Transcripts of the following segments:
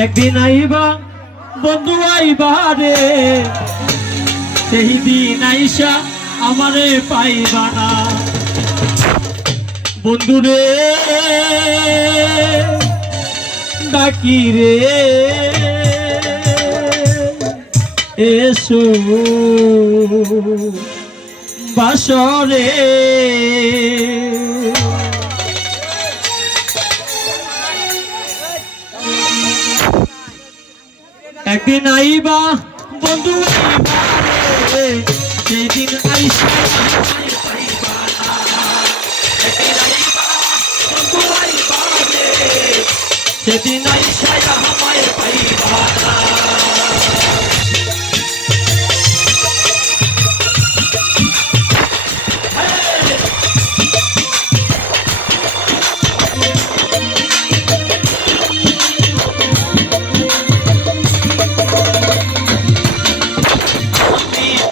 একদিন আইবা বন্ধু আইবা রে, সেই দিন আইসা আমারে পাইবা না। বন্ধু রে ডাকি রে এসো বাসরে। একদিন আইবা বন্ধু আইবা রে, সেদিন আইসা পাইবা না। একদিন আইবা বন্ধু আইবা রে, সেদিন আইসা আমায় পাইবা না।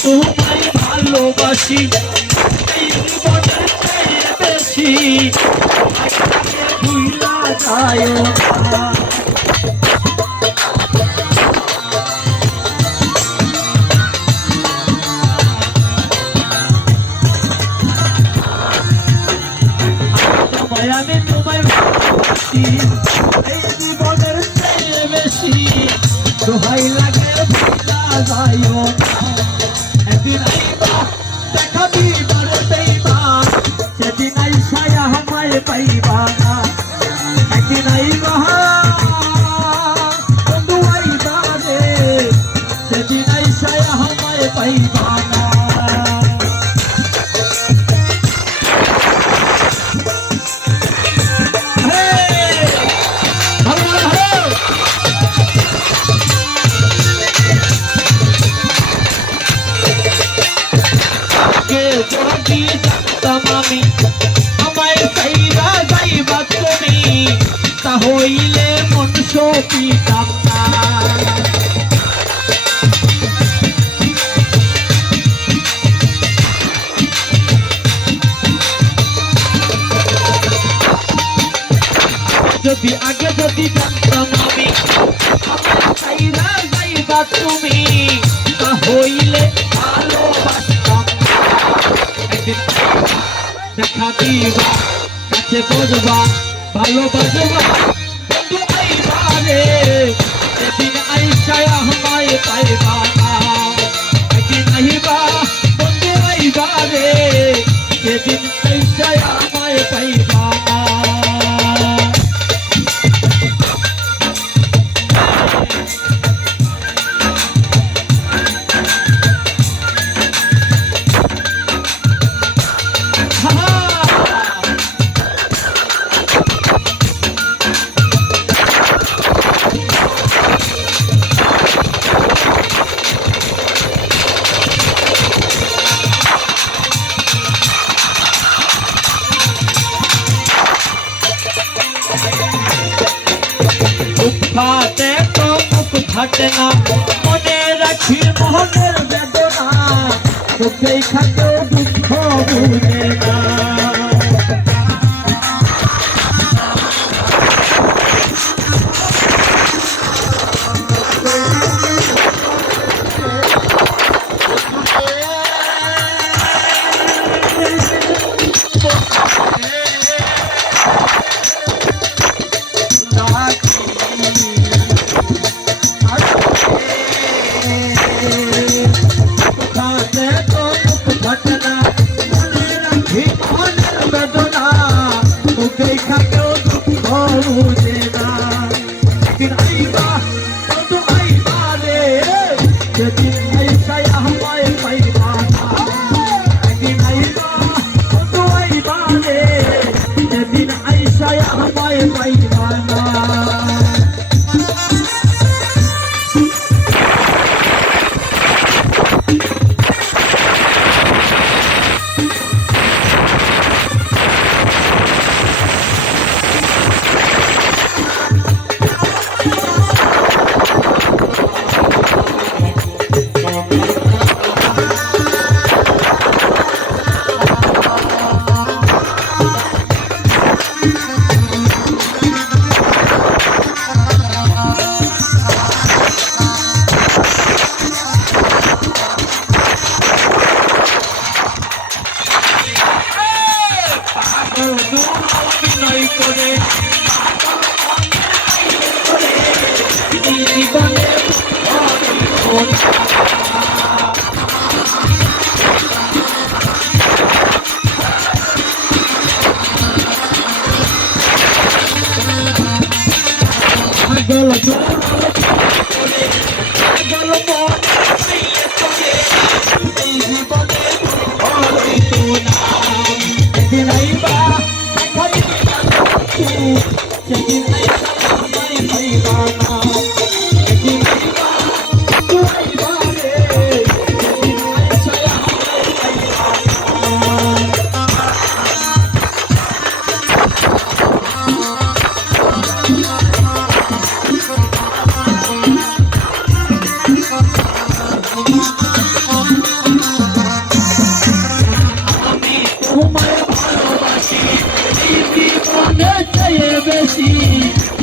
তোমায় ভালোবাসি বেশি, ভুলা যায় না। আমি তোমায় ভালোবাসি এই জীবনের চেয়ে বেশি, দোহাই লাগে ভুলা যায় না। একদিন আইবা দেখা দিবার বেইমান, সেদিন আইসা আমায় পাইবা না। একদিন আইবা বন্ধু আইবা রে, সেদিন আইসা আমায় পাইবা না। যদি জানতাম আমি আমায় চাইরা যাইবা তুমি, তা হইলে মন সপিতাম না। যদি আগে যদি জানতাম আমি আমায় চাইরা যাইবা তুমি, তা হইলে ভালোবাসতাম। দেখা দিবা কাছে বসবা ভালোবাসবা বন্ধু আইবা রে, সেদিন আইসা আমায় পাইবা না। একদিন আইবা বন্ধু আইবা রে, সেদিন আইসা আমায় পাইবা না। ফাটে তো মুখ ফাটে না, মনে রাখি মোহনের বেদনা, মুখেই থাকে দুঃখ বুঝে না। ঘটনা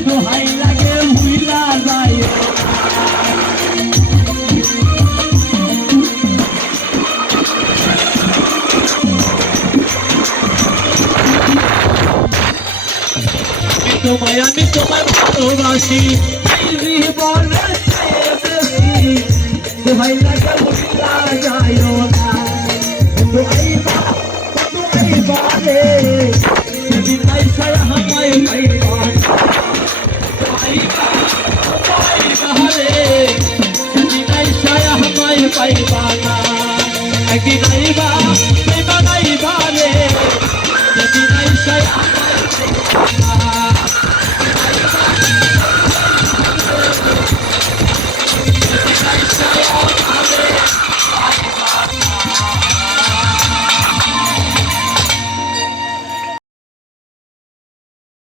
দোহাই লাগে ভুইলা যায় তোমায় আমি তোমায় ভালোবাসি জীবনের চেয়ে বেশি দোহাই লাগে ভুইলা যায় না দোহাই বারে